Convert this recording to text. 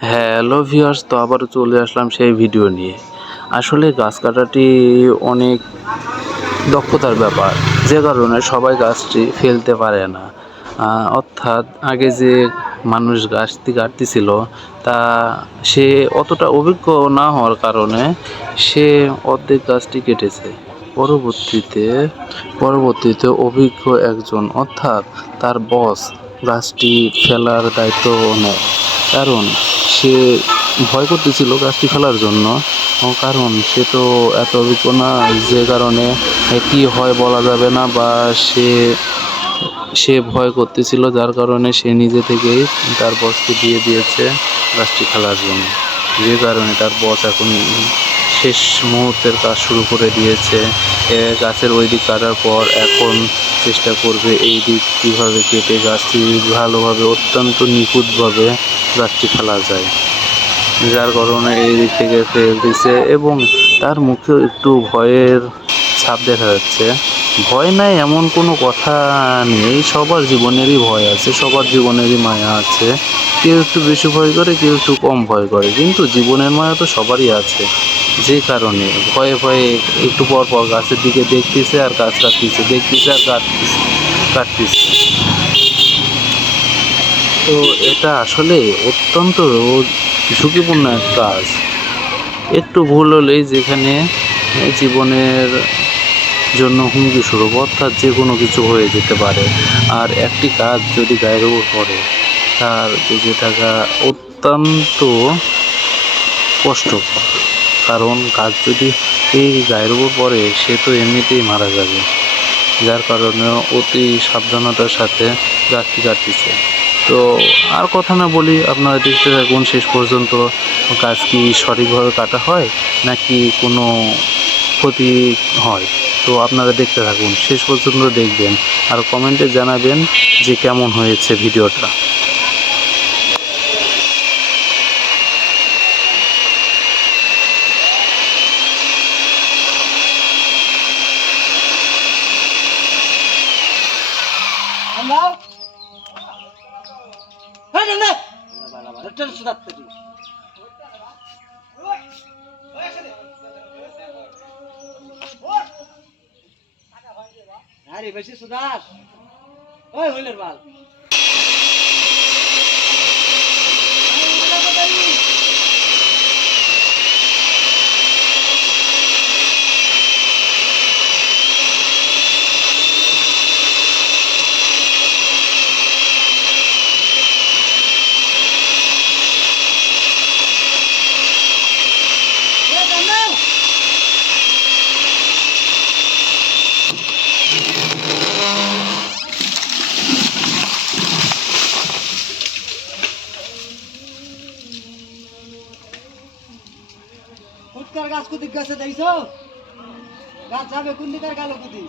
Hello viewers তো আবারও চলে আসলাম সেই ভিডিও নিয়ে। আসলে গাছ কাটাটি অনেক দক্ষতার ব্যাপার, যে কারণে সবাই গাছটি ফেলতে পারে না। অর্থাৎ আগে যে মানুষ গাছটি কাটতেছিল, তা সে অতটা অভিজ্ঞ না হওয়ার কারণে সে অর্ধেক গাছটি কেটেছে। পরবর্তীতে পরবর্তীতে অভিজ্ঞ একজন, অর্থাৎ তার বস গাছটি ফেলার দায়িত্ব নেয়। কারণ সে ভয় করতেছিল গাছটি ফেলার জন্য। কারণ সে তো এত অভিজ্ঞ না যে কারণে কি হয় বলা যাবে না বা সে সে ভয় করতেছিল যার কারণে সে নিজে থেকেই তার বসকে দিয়ে দিয়েছে গাছটি ফেলার জন্য। যে কারণে তার বস এখন শেষ মুহূর্তের কাজ শুরু করে দিয়েছে। গাছের ওই দিক কাটার পর এখন চেষ্টা করবে এই দিক কীভাবে কেটে গাছটি ভালোভাবে অত্যন্ত নিখুঁতভাবে গাছটি ফেলা যায়। যার কারণে এই দিক থেকে ফেল দিছে এবং তার মুখেও একটু ভয়ের ছাপ দেখা যাচ্ছে। ভয় নাই, এমন কোনো কথা নেই। সবার জীবনেরই ভয় আছে, সবার জীবনেরই মায়া আছে। কেউ একটু বেশি ভয় করে, কেউ একটু কম ভয় করে। কিন্তু জীবনের মায়া তো সবারই আছে, যে কারণে। ভয়ে ভয়ে একটু পর পর গাছের দিকে দেখতেছে আর গাছ কাটতেছে, দেখতেছে আর কাটতেছে কাটতেছে। তো এটা আসলে অত্যন্ত ঝুঁকিপূর্ণ এক কাজ। একটু ভুল হলেই যেখানে জীবনের জন্য হুমকি স্বরূপ, অর্থাৎ যে কোনো কিছু হয়ে যেতে পারে। আর একটি কাজ যদি গায়ের উপর পড়ে, তার বেঁচে থাকা অত্যন্ত কষ্টকর। কারণ কাজ যদি এই গায়ের উপর পড়ে, সে তো এমনিতেই মারা যাবে। যার কারণে অতি সাবধানতার সাথে গাছটি কাটতেছে। তো আর কথা না বলি, আপনারা দেখতে থাকুন শেষ পর্যন্ত গাছ কি সঠিকভাবে কাটা হয় নাকি কোনো ক্ষতি হয়। তো আপনারা দেখতে থাকুন, শেষ পর্যন্ত দেখবেন আর কমেন্টে জানাবেন যে কেমন হয়েছে ভিডিওটা। হ্যাঁ না। একটা সুদাতে আরে বেশি সুদাস। ওই হইলের বাল। ফুটকার গাছ কুদিক গাছে দেখছ? গাছ যাবে কোন দিকার গালো কুদি